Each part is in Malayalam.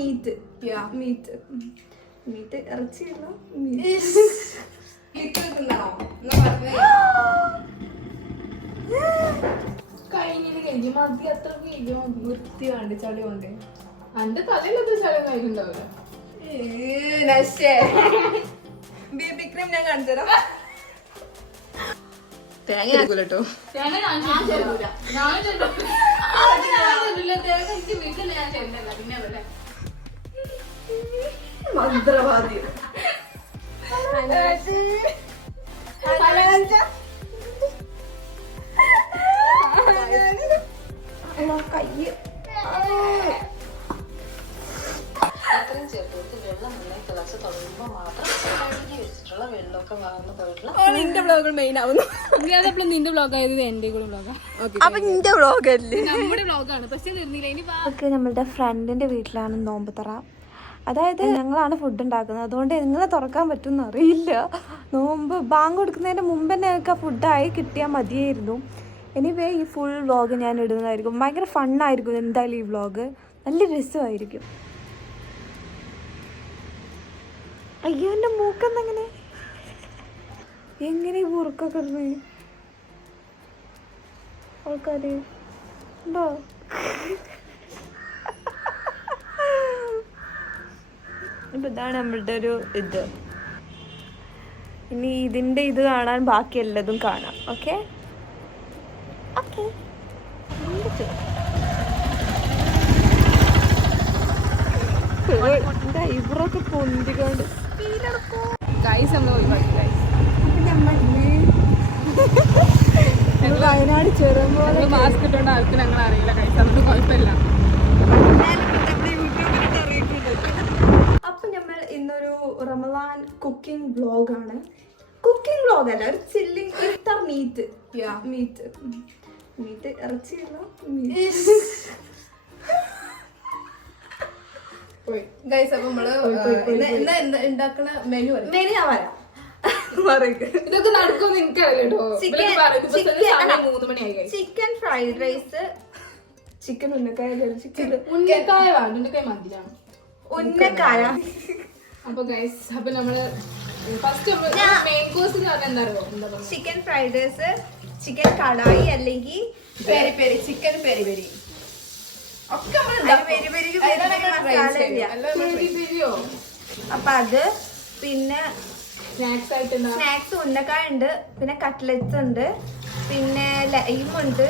മീറ്റ് മീറ്റ് മീറ്റ് ഇറച്ചിയല്ല കഴിഞ്ഞിട്ട് കഴിക്കും മതി അത്ര വൃത്തി വേണ്ട ചളി വേണ്ടേ എന്റെ തലയിലൊക്കെ ചളി കഴിക്കുന്നുണ്ടാവില്ല ബേബി ക്രീം ഞാൻ കാണിച്ചുതരാം. തേങ്ങ ആക്കൂല കേട്ടോ. മന്ത്രവാദി കയ്യ് അത്രയും ചേർത്ത് വെള്ളം നന്നായി തിളച്ച് തുടങ്ങുമ്പോൾ മാത്രം കഴുകി വെച്ചിട്ടുള്ള വെള്ളമൊക്കെ വാർന്നു പോയിട്ടുള്ള നിന്റെ വ്ളോഗ് മെയിൻ ആവുന്നു. നിന്റെ വ്ളോഗ് ആയത് എന്റെ കൂടെ വ്ളോഗാ. അപ്പൊ നിന്റെ വ്ളോഗ് അല്ലേ നമ്മുടെ വ്ളോഗാണ്. പക്ഷെ തീർന്നില്ല. ഇനി നമ്മളുടെ ഫ്രണ്ടിന്റെ വീട്ടിലാണ് നോമ്പ് തുറ. അതായത് ഞങ്ങളാണ് ഫുഡ് ഉണ്ടാക്കുന്നത്. അതുകൊണ്ട് എങ്ങനെ തുറക്കാൻ പറ്റുമെന്ന് അറിയില്ല. നോമ്പ് ബാങ്ക് കൊടുക്കുന്നതിന്റെ മുമ്പ് തന്നെ ഞങ്ങൾക്ക് ആ ഫുഡായി കിട്ടിയാൽ മതിയായിരുന്നു. എനിവേ ഈ ഫുൾ വ്ളോഗ് ഞാൻ ഇടുന്നതായിരിക്കും. ഭയങ്കര ഫണ്ണായിരിക്കും എന്തായാലും ഈ വ്ളോഗ്. നല്ല രസമായിരിക്കും. അയ്യോ എൻ്റെ മൂക്കെന്തെങ്ങനെ എങ്ങനെ ഈ മുറുക്കൊക്കെ ഇടുന്നത് ആൾക്കാര് ഉണ്ടോ? ഇപ്പം ഇതാണ് നമ്മളുടെ ഒരു ഇത്. ഇനി ഇതിൻ്റെ ഇത് കാണാൻ ബാക്കി എല്ലാതും കാണാം. ഓക്കെ ഓക്കെ എന്താ ഇവരൊക്കെ പൊന്തിക്കൊണ്ട് ഗൈസ് നമ്മൾ ഒഴിവാക്കി. വയനാട് ചെറുപോലെ മാസ്ക് ഇട്ടുകൊണ്ട് ആൾക്ക് ഞങ്ങൾ അറിയില്ല. ഗൈസ് അതൊന്നും കുഴപ്പമില്ല. അപ്പൊ നമ്മൾ ഇന്നൊരു റമദാൻ കുക്കിംഗ് വ്ളോഗാണ്. കുക്കിംഗ് വ്ളോഗ് അല്ല, ഒരു ചില്ലിങ് ഇഫ്താർ മീറ്റ് മീറ്റ് മീറ്റ് ഇറച്ചിയല്ല ഗൈസ് അപ്പൊ നമ്മള് ഉണ്ടാക്കണ മെനു മെനു ഞാൻ വരാം. ഇതൊക്കെ നടക്കുമെന്ന് എനിക്കറിയാം കേട്ടോ. 3 മണിയായി. ചിക്കൻ ഫ്രൈഡ് റൈസ്, ചിക്കൻ ഉന്നക്കായ ചിക്കൻ ഉന്നക്കായ വേണ്ട. ഉന്നക്കായ മന്തിയാണ്. ഉന്നക്കായ. അപ്പൊ ഗൈസ് അപ്പൊ നമ്മള് ഫസ്റ്റ് മെയിൻ കോഴ്സ് എന്താ പറയുക, chicken fried rice, chicken kadai അല്ലെങ്കിൽ peri peri chicken peri peri ഒക്കെ അപ്പൊ അത് പിന്നെ സ്നാക്സ് ആയിട്ട് സ്നാക്സ് ഉന്നക്കായ ഉണ്ട്, പിന്നെ കട്ട്ലറ്റ്സ് ഉണ്ട്, പിന്നെ ലൈമുണ്ട്,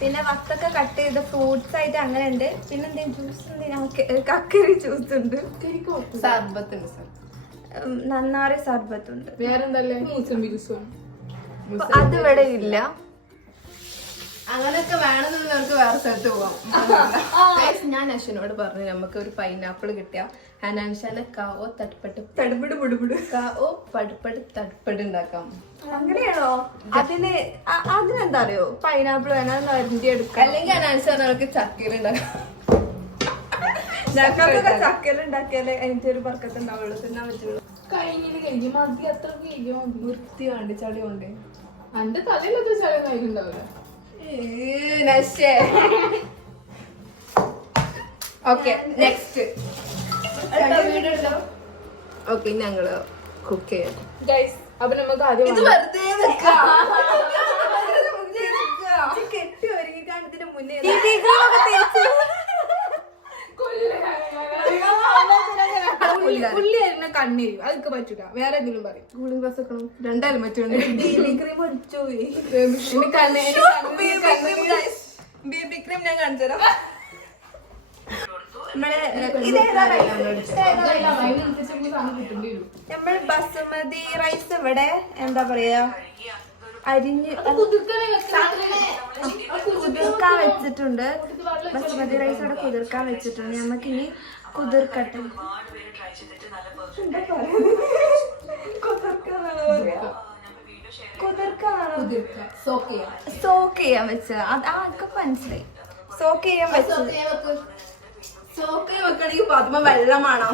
പിന്നെ വത്തൊക്കെ കട്ട് ചെയ്ത ഫ്രൂട്ട്സ് ആയിട്ട് അങ്ങനെ ഉണ്ട്. പിന്നെ എന്തെങ്കിലും ജ്യൂസ് കക്കരി ജ്യൂസ് ഉണ്ട്, നന്നാറി സർബത്ത് ഉണ്ട്. വേറെന്തല്ലേ മൂസമ്പി ജ്യൂസ്. അത് ഇവിടെ ഇല്ല. അങ്ങനെയൊക്കെ വേണമെന്നുണ്ടെങ്കിൽ നമുക്ക് വേറെ സ്ഥലത്ത് പോവാം. ഞാൻ അശ്വിനോട് പറഞ്ഞു നമുക്ക് ഒരു പൈനാപ്പിൾ കിട്ടിയ ഹനാൻഷാനെ കാവോ തട്ട്പട്ട് തടുപ്പിട് പിടിപിട് കാവോ പടുപ്പട് തട്ട്പട് ഉണ്ടാക്കാം. അങ്ങനെയാണോ? അതിനെന്താ അറിയോ, പൈനാപ്പിൾ വേണം അരിഞ്ഞി എടുക്കാം. അല്ലെങ്കിൽ ഹനാൻഷാൻ നമുക്ക് ചക്കര ഉണ്ടാക്കാം. ഞങ്ങൾക്കൊക്കെ ചക്കര ഉണ്ടാക്കിയാലേ എനിക്കൊരു പറക്കത്തുണ്ടാവുള്ളൂ, തിന്നാൻ പറ്റുള്ളൂ. കഴിഞ്ഞിട്ട് കഴിക്കും മതി അത്ര വൃത്തി വേണ്ട ചളി വേണ്ടേ എന്റെ തലയിലൊക്കെ ചളി കഴിക്കുന്നുണ്ടാവില്ല. ഓക്കെ നെക്സ്റ്റ് ഓക്കെ ഞങ്ങള് കുക്ക് ചെയ്യാം. ഗൈസ് അപ്പൊ നമുക്ക് ആദ്യം വെറുതെ കെട്ടി ഒരുങ്ങിട്ടാണ് ഇതിന്റെ മുന്നേ ഉള്ളി ആയിരുന്ന കണ്ണീര് അതൊക്കെ പറ്റൂല. വേറെ എന്തെങ്കിലും പറയും. കൂളിംഗ് ഗ്ലാസ് വെക്കണം. രണ്ടായാലും പറ്റുന്നുണ്ട്. ബേബി ക്രീം ഞാൻ കാണിച്ചുതരാം. നമ്മൾ ബസുമതി റൈസ് ഇവിടെ എന്താ പറയാ അരിഞ്ഞ് കുതിർക്കാൻ വെച്ചിട്ടുണ്ട്. ബസുമതി റൈസ് ഇവിടെ കുതിർക്കാൻ വെച്ചിട്ടുണ്ട്. നമുക്കിനി കുതിർക്കട്ടെ. സോക്ക് ചെയ്യാൻ വെച്ചത് അതൊക്കെ മനസ്സിലായി. സോക്ക് ചെയ്യാൻ വെച്ചത് സോക്ക് വെക്കണെങ്കിൽ പത്മ വെള്ളമാണോ?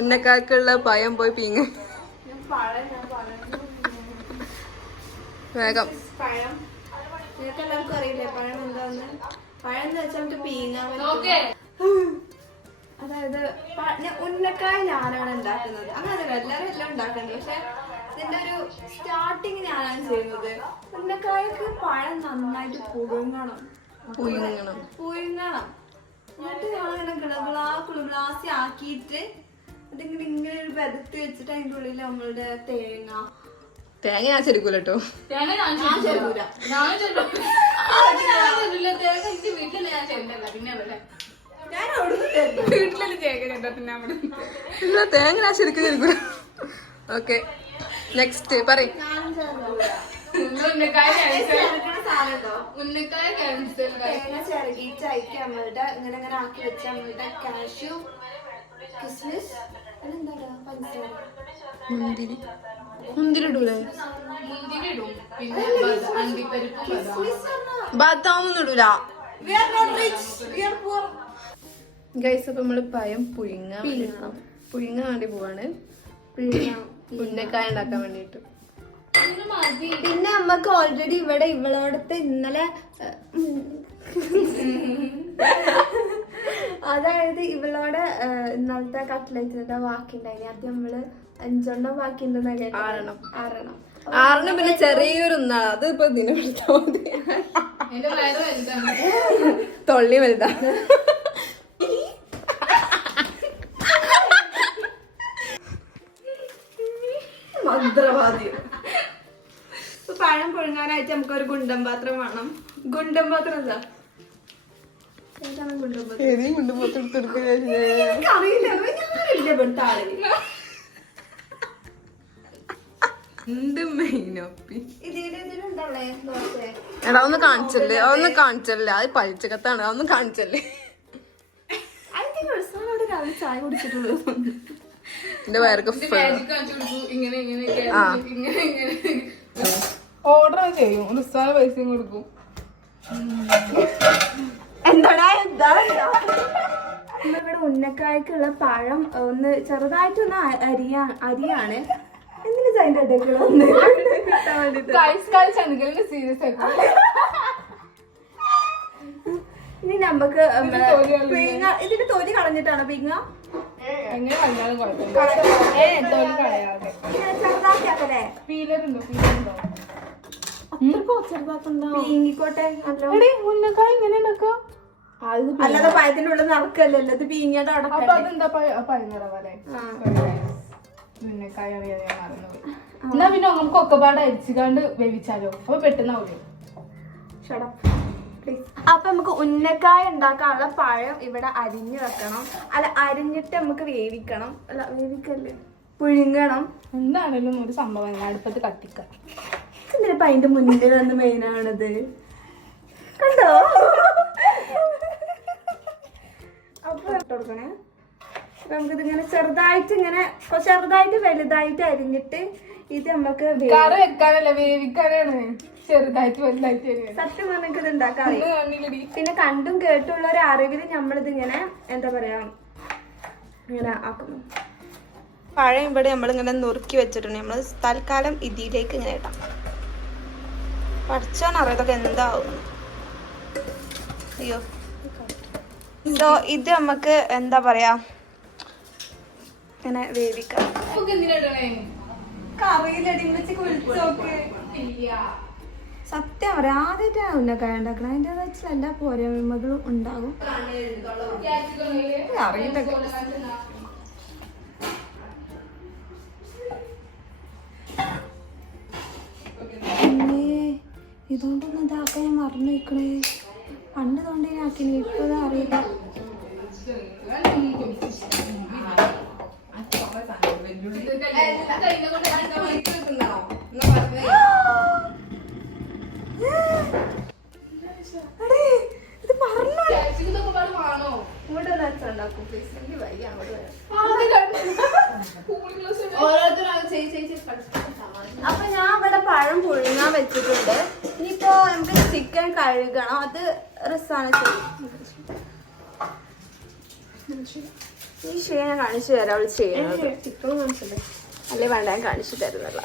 ഉന്നക്കാക്കുള്ള പയം പോയി പീങ്ങ് വേഗം. പഴം നിങ്ങൾക്ക് എല്ലാവർക്കും അറിയില്ലേ പഴം എന്താന്ന്? പഴം എന്ന് വെച്ചാൽ നമുക്ക് പീങ്ങാൻ അതായത് ഉന്നക്കായ ഞാനാണ് ഉണ്ടാക്കുന്നത്. അങ്ങനെ എല്ലാവരും എല്ലാം ഉണ്ടാക്കുന്നത്. പക്ഷെ ഇതിന്റെ ഒരു സ്റ്റാർട്ടിങ് ഞാനാണ് ചെയ്യുന്നത്. ഉന്നക്കായക്ക് പഴം നന്നായിട്ട് പുഴുങ്ങണം. എന്നിട്ട് ഞങ്ങളിങ്ങനെ കുളുഗ്ലാസി ആക്കിയിട്ട് അതിങ്ങനെ ഇങ്ങനെ ഒരു പരത്തി വെച്ചിട്ട് അതിന്റെ ഉള്ളിൽ നമ്മളുടെ തേങ്ങ ഞാൻ ചെരുക്കൂല കേട്ടോ. തേങ്ങ ഞാൻ ശരിക്കും ചെരുക്കൂല. ഓക്കെ നെക്സ്റ്റ് പറയും. തേങ്ങ ചിരകിയിട്ട് അയക്കി നമ്മളുടെ ഇങ്ങനെ ഇങ്ങനെ ആക്കി വെച്ച നമ്മളുടെ കാഷ്യൂ കിസ്മിസ് എന്താ പഞ്ചസാര മുന്തിരി ഇടൂലേ? ബദാമൊന്നും ഇടൂല ഗൈസ്. അപ്പൊ നമ്മള് പയം പുഴുങ്ങാൻ വേണ്ടി പോവാണ്. ഉന്നക്കായ ഉണ്ടാക്കാൻ വേണ്ടിട്ട്. പിന്നെ നമ്മക്ക് ഓൾറെഡി ഇവിടെ ഇവളോടത്ത് ഇന്നലെ അതായത് ഇവളോട് ഇന്നലത്തെ കട്ട്ലറ്റിന്റെ ബാക്കിണ്ടായിന്. അത് നമ്മള് 5 ബാക്കിണ്ടെന്നാ കേട്ടത്. 6 പിന്നെ ചെറിയൊരു ഒന്നാണ്. അത് ഇപ്പൊ ദിനമെടുത്താ മതി. തൊള്ളി വലുതാ. മന്ത്രവാദിയോ. പഴം പുഴുങ്ങാനായിട്ട് നമുക്ക് ഒരു ഗുണ്ടൻ പാത്രം വേണം. ഗുണ്ടൻ പാത്രം എന്താ? അറിയില്ല, ഞാനില്ല ഇവിടുത്തെ ആള്. എടാ ഒന്ന് കാണിച്ചല്ലേ, അത് പഴിച്ചകത്താണ്. അതൊന്നും കാണിച്ചല്ലേ. ചായ കുടിച്ചിട്ടുള്ളൂ. എന്റെ വയർക്ക് ഓർഡർ ചെയ്യും. റിസ്വാന പൈസയും കൊടുക്കും. എന്താടാ ഇവിടെ ഉന്നക്കായ്ക്കുള്ള പഴം ഒന്ന് ചെറുതായിട്ടൊന്ന് അരിയാണ്. എന്തിനാ അതിന്റെ ഇടയ്ക്കുള്ള സീരിയസ് ആയിട്ട് ഇനി നമുക്ക് ഇതിന്റെ തൊലി കളഞ്ഞിട്ടാണോ പീങ്ങ? എങ്ങനെ കളഞ്ഞാലും ചെറുതാക്കിയാക്കല്ലേ? പീങ്ങിക്കോട്ടെ. ഉന്നക്കായ ഇങ്ങനെ ഉണ്ടാക്കാം. അല്ലാതെ പഴത്തിന്റെ ഉള്ളിൽ നടക്കല്ലല്ലോ, ഇത് പീങ്ങിയുടെ അവിടെ. ഉന്നക്കായ എന്നാ പിന്നെ നമുക്ക് ഒക്കെപ്പാട് അരിച്ചുകാണ്ട് വേവിച്ചാലോ? അപ്പൊ പെട്ടെന്നാവൂലേ? അപ്പൊ നമുക്ക് ഉന്നക്കായ ഉണ്ടാക്കാനുള്ള പഴം ഇവിടെ അരിഞ്ഞു വെക്കണം. അല്ല, അരിഞ്ഞിട്ട് നമുക്ക് വേവിക്കണം. അല്ല, വേവിക്കല്ലേ, പുഴുങ്ങണം. എന്താണേലും ഒരു സംഭവം അടുപ്പത്ത് കത്തിക്കാം. എന്നിട്ട് അതിന്റെ മുന്നിൽ വന്ന് മെയിനാണത് കണ്ടോ? അപ്പൊ കൊടുക്കണേ. അപ്പൊ നമുക്കിതിങ്ങനെ ചെറുതായിട്ട് വലുതായിട്ട് അരിഞ്ഞിട്ട് ഇത് നമുക്ക് കറി വെക്കാനല്ല, വേവിക്കാനാണ്. ചെറുതായിട്ട് വലുതായിട്ട് സത്യം പറഞ്ഞിട്ട് ഇത് ഉണ്ടാക്കാൻ. പിന്നെ കണ്ടും കേട്ടുള്ള ഒരു അറിവില് നമ്മളിതിങ്ങനെ എന്താ പറയാ ഇങ്ങനെ ആക്കുന്നു. പഴം ഇവിടെ നമ്മളിങ്ങനെ നുറുക്കി വെച്ചിട്ടുണ്ട്. നമ്മൾ തൽക്കാലം ഇതിലേക്ക് ഇങ്ങനെ ഇടാം. പഠിച്ചോന്നറിയാം ഇതൊക്കെ എന്താവും. അയ്യോ. സോ ഇത് നമുക്ക് എന്താ പറയാ ഇങ്ങനെ വേവിക്കാം. സത്യം പറയാം, ആദ്യമായിട്ടാണ് ഉന്നക്കായ ഉണ്ടാക്കണം. അതിൻ്റെ വെച്ചാൽ എല്ലാ പോരായ്മകളും ഉണ്ടാകും. അറിയില്ല. ഇതുകൊണ്ടൊന്നും ഇതാക്കാൻ ഞാൻ മറന്നു വെക്കണേ. പണ്ട് തൊണ്ടേനാക്കിനി, ഇപ്പൊ അറിയില്ല. ഇത് പറഞ്ഞോ അപ്പൊ ഞാൻ വെച്ചിട്ടുണ്ട്. ഇനിയിപ്പോ നമുക്ക് ചിക്കൻ കഴുകണം. അത് റിസാന ചെയ്യും. ഈ ഷെയ് ഞാൻ കാണിച്ചു തരാം. അവള് ചെയ്യുന്നത് ചിക്കൻ കാണിച്ചത് അല്ലേ വേണ്ട, ഞാൻ കാണിച്ചു തരുന്നില്ല.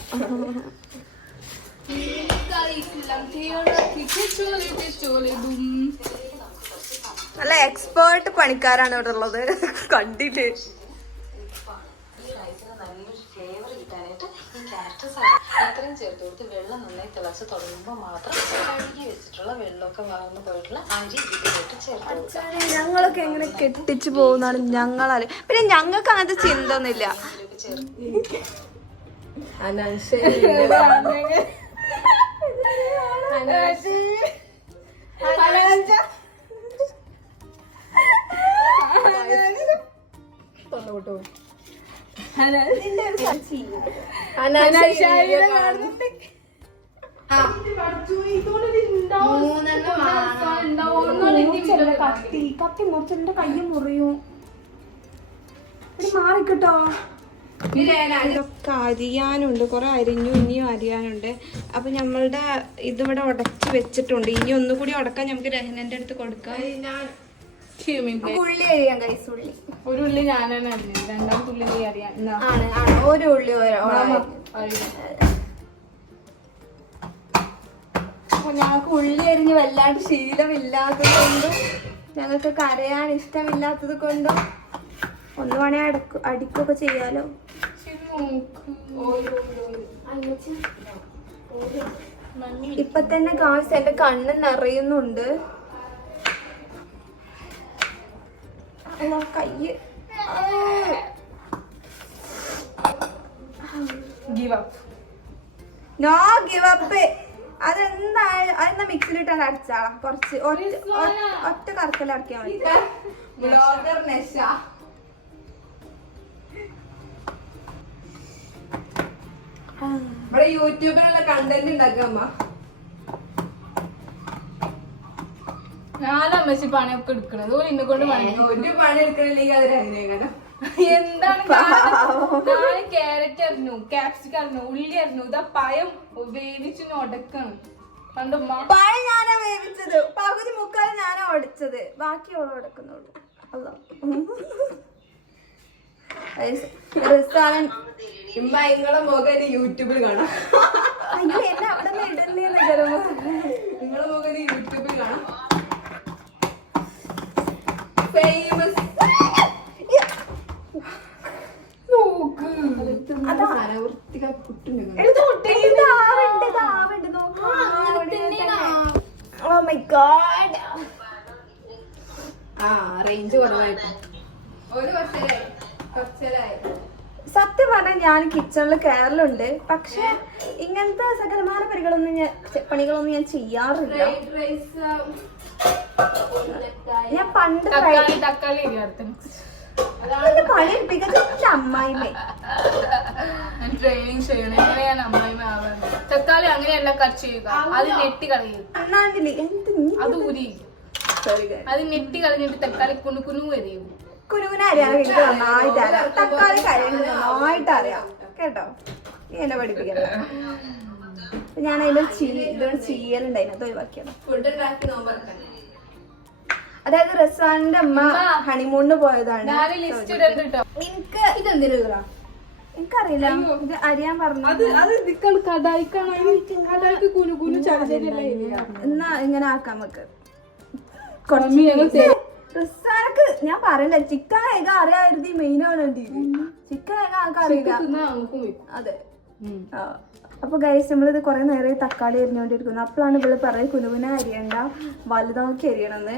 നല്ല എക്സ്പേർട്ട് പണിക്കാരാണ് ഇവിടെ ഉള്ളത്. കണ്ടില്ലേ? ഇത്രയും ചേർത്ത് കൊടുത്ത് വെള്ളം നന്നായി തിളച്ച് തുടങ്ങുമ്പോൾ മാത്രം കഴുകി വെച്ചിട്ടുള്ള വെള്ളമൊക്കെ വാർന്നു പോയിട്ടുള്ള അരി ഇതിലോട്ട് ചേർത്ത് ഞങ്ങളൊക്കെ എങ്ങനെ കെട്ടിച്ചു പോകുന്നതാണ് ഞങ്ങളാല്. പിന്നെ ഞങ്ങൾക്ക് അങ്ങനത്തെ ചിന്ത ഒന്നുമില്ല. കത്തി മുറിച്ചെന്റെ കയ്യും മുറിയും. മാറിക്കിട്ടോ. ഇതൊക്കെ അരിയാനുണ്ട്, കുറെ അരിഞ്ഞു, ഇനിയും അരിയാനുണ്ട്. അപ്പൊ നമ്മളുടെ ഇതിവിടെ ഉടച്ച് വെച്ചിട്ടുണ്ട്. ഇനി ഒന്നുകൂടി ഉടക്കാൻ നമുക്ക് രഹനന്റെ അടുത്ത് കൊടുക്കാം. ഉള്ളി അരിയാൻ കൈസ്. ഉള്ളി ഒരു ഉള്ളി ഞാൻ തന്നെ അറിയാം, രണ്ടാമത്തെ ഉള്ളി നീ അറിയാം. ഒരു ഉള്ളി ഞങ്ങൾക്ക് ഉള്ളി അരിഞ്ഞ് വല്ലാണ്ട് ശീലമില്ലാത്തത് കൊണ്ടും ഞങ്ങൾക്ക് കരയാൻ ഇഷ്ടമില്ലാത്തത് കൊണ്ടും ഒന്ന് വേണേ അടിക്കൊക്കെ ചെയ്യാലോ. ഇപ്പൊ തന്നെ കാണിച്ച് എന്റെ കണ്ണ് നിറയുന്നുണ്ട്. കയ്യ് നോ ഗിവ് അപ്പ്. അതെന്തായാലും അതെന്നാ മിക്സിലിട്ടാണ് അടിച്ചാളാ. കുറച്ച് ഒറ്റ കറക്കലടക്കിയാ മതി. ബ്ലോഗർ നശ ഇവിടെ യൂട്യൂബിലുള്ള കണ്ടന്റ് ഉണ്ടാക്കാമ്മ. ഞാനമ്മച്ചി പണിയൊക്കെ എടുക്കണത് എന്നെ കൊണ്ട് പണി. ഒരു പണി എടുക്കണില്ലെങ്കിൽ അത് രഹനേക്കാരം. എന്താണ് ഞാൻ ക്യാരറ്റ് അറിഞ്ഞു, ക്യാപ്സിക്കം അറിഞ്ഞു, ഉള്ളി അറിഞ്ഞു. ഇതാ പഴം വേവിച്ചു ഉടക്കണം. കണ്ടുമ്മ പഴം ഞാനാ വേവിച്ചത്. പകുതി മുക്കാൽ ഞാനാ ഒടിച്ചത്. ബാക്കി അവളെ ഒടക്കുന്നുള്ളൂ. നിങ്ങളെ മുഖം യൂട്യൂബിൽ കാണാം. അയ്യോ എന്നെ അവിടെ നിന്ന് ഇടല്ലേ. നിങ്ങളെ മുഖം യൂട്യൂബിൽ കാണാം. ഫേമസ് റേഞ്ച് കുറവായിട്ട് സത്യം പറഞ്ഞാൽ ഞാൻ കിച്ചണിൽ കയറലുണ്ട്. പക്ഷെ ഇങ്ങനത്തെ സകലമാന പണികളൊന്നും ഞാൻ ചെയ്യാറില്ല. ഞാൻ പണ്ട് തക്കാളി പണി എടുപ്പിക്കാൻ അമ്മായിമേ ട്രെയിനിങ് ചെയ്യണം. എങ്ങനെയാണ് അമ്മായിമ ആവാറ്? തക്കാളി അങ്ങനെയല്ല കട്ട് ചെയ്യുക, അത് നെട്ടി കളയും. അത് ഉരി, അത് നെട്ടി കളഞ്ഞിട്ട് തക്കാളി കുണു എറിയും. കുനുകുന അറിയാൻ എനിക്ക് നന്നായിട്ട് അറിയാം. തക്കാളി കഴിയുന്നത് നന്നായിട്ട് അറിയാം കേട്ടോ. നീ എന്നെ പഠിപ്പിക്കണ്ട. ഞാൻ അതിലൊരു ചീയലുണ്ട്, അതിനകത്ത് ഒഴിവാക്കിയത്. ഫുഡ് ഉണ്ടാക്കി നോമ്പറക്കാൻ. അതായത് റസാന്റെ അമ്മ ഹണിമൂണിന് പോയതാണ്. എനിക്ക് ഇതെന്തിനാ എനിക്കറിയില്ല, ഇത് അറിയാൻ പറഞ്ഞു. എന്നാ ഇങ്ങനെ ആക്കാം നമുക്ക്. റിസാനക്ക് ഞാൻ പറയണ്ട, ചിക്കൻ ഏക അറിയാമായിരുന്നു. മെയിനാണ് ചിക്കൻ ഏക ആൾക്കാർ അറിയില്ല. അതെ. അപ്പൊ ഗൈസ് നമ്മളിത് കുറെ നേരം തക്കാളി എരിഞ്ഞോണ്ടിരിക്കുന്നു. അപ്പോഴാണ് ഇവള് പറയുന്നത് കുനുകുന അരിയണ്ട, വലുതാക്കി അരിയണമെന്ന്.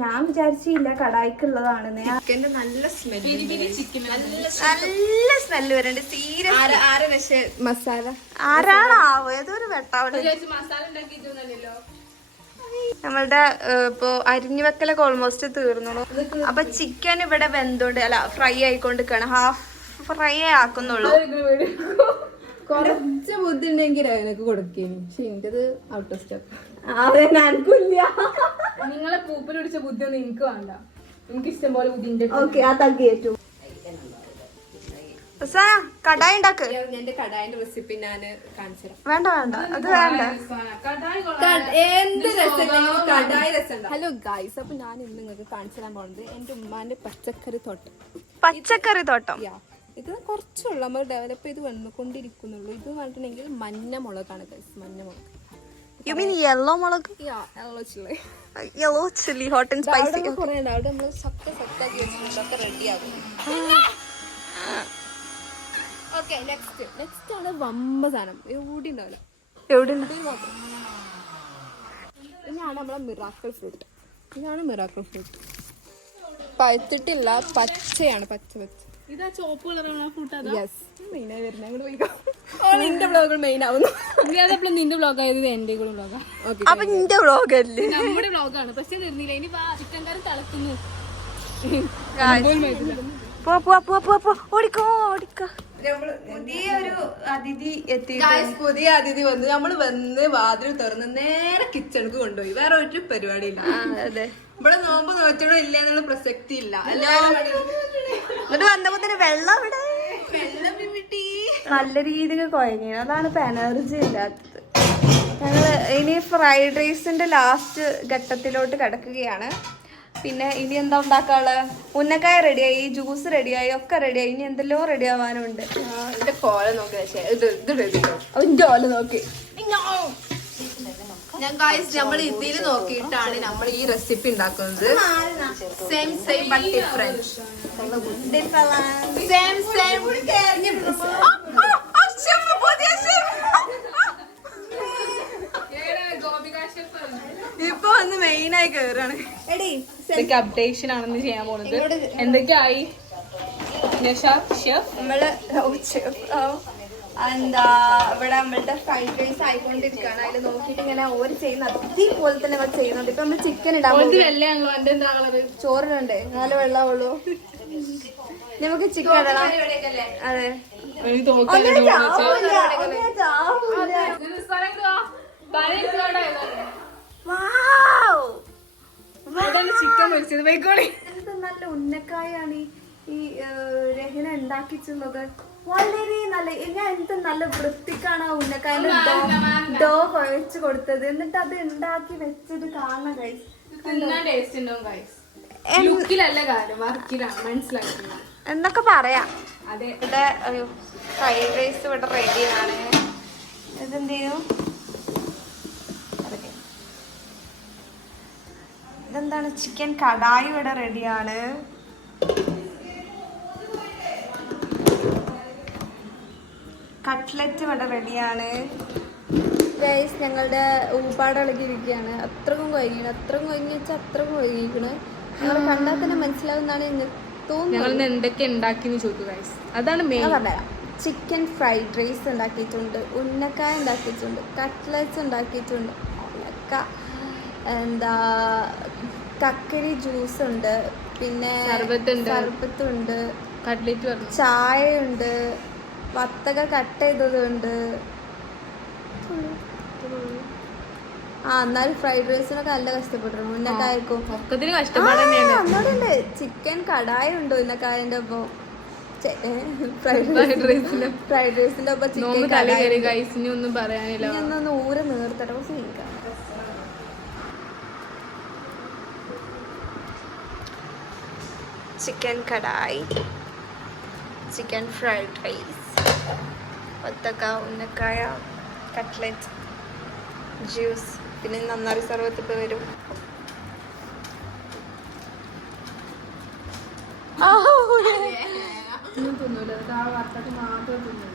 ഞാൻ വിചാരിച്ചില്ല കടായിക്കുള്ളതാണെന്ന്. നല്ല സ്മെല്ല് വരുന്നുണ്ട്. സീരിയസ് മസാല ആരാണാവോ? ഏതൊരു വെട്ടാവട്ടെ. നമ്മളുടെ ഇപ്പൊ അരിഞ്ഞു വെക്കലൊക്കെ ഓൾമോസ്റ്റ് തീർന്നുള്ളൂ. അപ്പൊ ചിക്കൻ ഇവിടെ വെന്തോണ്ട് അല്ല ഫ്രൈ ആയിക്കൊണ്ടിരിക്കാണ്. ഹാഫ് ഫ്രൈ ആക്കുന്നുള്ളൂ. കുറച്ച് ബുദ്ധി ഉണ്ടെങ്കിൽ അതിനൊക്കെ കൊടുക്കേനി. പക്ഷെ എനിക്കത് ഔട്ട് ഓഫ് സ്റ്റോക്ക്. അതെ, ഞാനില്ല. നിങ്ങളെ പൂപ്പിൽ പിടിച്ച ബുദ്ധി ഒന്നും എനിക്ക് വേണ്ട. എനിക്ക് ഇഷ്ടം പോലെ ബുദ്ധി. ഓക്കെ, ആ തగ్గേറ്റു. കടായി ഉണ്ടാക്ക്. എന്റെ കടായിന്റെ റെസിപ്പി ഞാൻ കാണിച്ചു തരാം. വേണ്ട വേണ്ട അത് വേണ്ട. എന്ത് രസം കടായി രസം. ഹലോ ഗൈസ്, അപ്പൊ ഞാൻ ഇന്ന് നിങ്ങൾക്ക് കാണിച്ചു തരാൻ പോകുന്നത് എന്റെ ഉമ്മാന്റെ പച്ചക്കറി തോട്ടം. പച്ചക്കറി തോട്ടം. ഇത് കുറച്ചുള്ള നമ്മൾ ഡെവലപ്പ് ചെയ്ത് വന്നുകൊണ്ടിരിക്കുന്നുള്ളൂ. ഇത് പറഞ്ഞിട്ടുണ്ടെങ്കിൽ മഞ്ഞ മുളകാണ് ഗൈസ്, മഞ്ഞ മുളക്. You mean yellow മുളക്? Yellow chili, hot and spicy. കുറെ ഉണ്ട് അവിടെ. നമ്മൾ സെറ്റാക്കി വെച്ചിട്ടുണ്ടൊക്കെ റെഡി ആകും. ഓക്കെ, നെക്സ്റ്റ് ആണ് വമ്പ സാധനം. എവിടെ ഉണ്ടാവില്ല. എവിടെ ഇതാണ് നമ്മളെ മിറാക്കിൾ ഫ്രൂട്ട്. ഇതാണ് മിറാക്കിൾ ഫ്രൂട്ട്. പഴുത്തിട്ടില്ല, പച്ചയാണ്, പച്ച. ഇതാ ചോപ്പ് കളറാണ് ഫ്രൂട്ട്. യെസ്, മെയിനായി വരുന്നത്. അങ്ങോട്ട് പോയിക്കോ. നിന്റെ ബ്ലോഗുകൾ മെയിൻ ആവുന്നു. എപ്പോഴും നിന്റെ ബ്ലോഗ് ആയത് എന്റെ കൂടെ ബ്ലോഗാ. അപ്പൊ നിന്റെ വ്ളോഗ് അല്ലേ? നമ്മുടെ ബ്ലോഗാണ്. പക്ഷെ തീർന്നില്ല. ഇനി ചിക്കൻ കറി തിളക്കുന്നു. ഓടിക്കോ ഓടിക്കോ. പുതിയൊരു അതിഥി എത്തി. പുതിയ അതിഥി വന്ന് നമ്മള് വന്ന് വാതിൽ തുറന്ന് നേരെ കിച്ചണിക്ക് കൊണ്ടുപോയി. വേറെ ഒരു പരിപാടിയില്ല. അതെ, ഇവിടെ നോമ്പ് നോറ്റോടോ ഇല്ല എന്നുള്ള പ്രസക്തി ഇല്ല. എന്നിട്ട് വന്നപ്പോ തന്നെ വെള്ളം നല്ല രീതിക്ക് കുഴങ്ങി. അതാണ് ഇപ്പൊ എനർജി ഇല്ലാത്തത്. ഞങ്ങള് ഇനി ഫ്രൈഡ് റൈസിന്റെ ലാസ്റ്റ് ഘട്ടത്തിലോട്ട് കിടക്കുകയാണ്. പിന്നെ ഇനി എന്താ ഉണ്ടാക്കാള്? ഉന്നക്കായ റെഡിയായി, ജ്യൂസ് റെഡിയായി, ഒക്കെ റെഡിയായി. ഇനി എന്തെല്ലോ റെഡി ആവാനുണ്ട്. എന്റെ കോല നോക്കി എന്റെ കോല നോക്കി. ഞാൻ ഗൈസ്, നമ്മൾ ഇതിൽ നോക്കിയിട്ടാണ് നമ്മൾ ഈ റെസിപ്പി ഉണ്ടാക്കുന്നത്. Same but different. ഇപ്പൊ വന്ന് മെയിൻ ആയി കേറാണ്. അപ്ഡേഷൻ ആണെന്ന് ചെയ്യാൻ പോകുന്നത്. എന്തൊക്കെയായി നമ്മള് എന്താ ഇവിടെ നമ്മളുടെ ഫ്രൈഡ് റൈസ് ആയിക്കൊണ്ടിരിക്കുകയാണ്. അതിൽ നോക്കിയിട്ട് ഇങ്ങനെ ഓര് ചെയ്യുന്ന അതേപോലെ തന്നെ ഇവിടെ ചെയ്യുന്നുണ്ട്. ഇപ്പൊ നമ്മള് ചിക്കൻ ഇടാൻ വെള്ളയാണല്ലോ. എന്റെ എന്താ കളറ്? ചോറിനുണ്ട്, നല്ല വെള്ളമുള്ളൂ. നമുക്ക് ചിക്കൻ ഇടണം. അതെ, ചിക്കൻ പൊരിച്ചത് പോയിക്കോളി. ഇത് നല്ല ഉന്നക്കായാണ് ഈ രഹന ഉണ്ടാക്കിച്ചുള്ളത്. വളരെ നല്ല, ഞാൻ എന്ത് നല്ല വൃത്തിക്കാണ് ആ ഉന്നക്കായന്റെ ഡോ കുഴച്ച് കൊടുത്തത്. എന്നിട്ട് അത് ഉണ്ടാക്കി വെച്ചത് കാണണം ഗൈസ്. എന്നൊക്കെ പറയാം. ഇവിടെ ഫ്രൈഡ് റൈസ് ഇവിടെ റെഡിയാണ്. ഇതെന്ത് ചെയ്യും? ഇതെന്താണ്? ചിക്കൻ കടായി ഇവിടെ റെഡിയാണ്. കട്ട്ലറ്റ് ഇവിടെ റെഡിയാണ്. ഗൈസ്, ഞങ്ങളുടെ ഊപ്പാട് ഇളകിയിരിക്കുകയാണ്. അത്രക്കും കുഴങ്ങിയാണ്. അത്രക്കും കുഴങ്ങി വെച്ചാൽ അത്രക്കും കുഴങ്ങിയിരിക്കണ്. ഞങ്ങൾ കണ്ടാൽ തന്നെ മനസ്സിലാവുന്നതാണ് തോന്നുന്നത്. എന്തൊക്കെ ഉണ്ടാക്കി ചോദിക്കുക. അതാണ് മെയിൻ. പറഞ്ഞുതരാം. ചിക്കൻ ഫ്രൈഡ് റൈസ് ഉണ്ടാക്കിയിട്ടുണ്ട്, ഉന്നക്കായ ഉണ്ടാക്കിയിട്ടുണ്ട്, കട്ട്ലറ്റ്സ് ഉണ്ടാക്കിയിട്ടുണ്ട്, എന്താ കക്കരി ജ്യൂസ് ഉണ്ട്, പിന്നെ സർബത്തുണ്ട്, കട്ട്ലറ്റ്, ചായ ഉണ്ട്, വത്തക കട്ട് ചെയ്തതുണ്ട്. എന്നാലും ഫ്രൈഡ് റൈസിനൊക്കെ നല്ല കഷ്ടപ്പെട്ടിരുന്നു. ഉന്നക്കായക്കും അന്നോടുണ്ട്. ചിക്കൻ കടായി ഉണ്ട് ഉന്നക്കായന്റെ ഒപ്പം. ഫ്രൈഡ് റൈസിന്റെ ഒപ്പം ചിക്കൻ കടായി. ഒന്നും പറയാനില്ല. ഒന്നൊന്ന് ഊര നേർത്തട chicken kadai, chicken fried rice, വത്തക്ക, ഉന്നക്കായ, കട്ട്ലറ്റ്, ജ്യൂസ്, പിന്നെ നന്നായി സർവത്ത് ഇപ്പൊ വരും. ഒന്നും തിന്നൂല. ആ വത്തക്ക മാത്രം തിന്നു.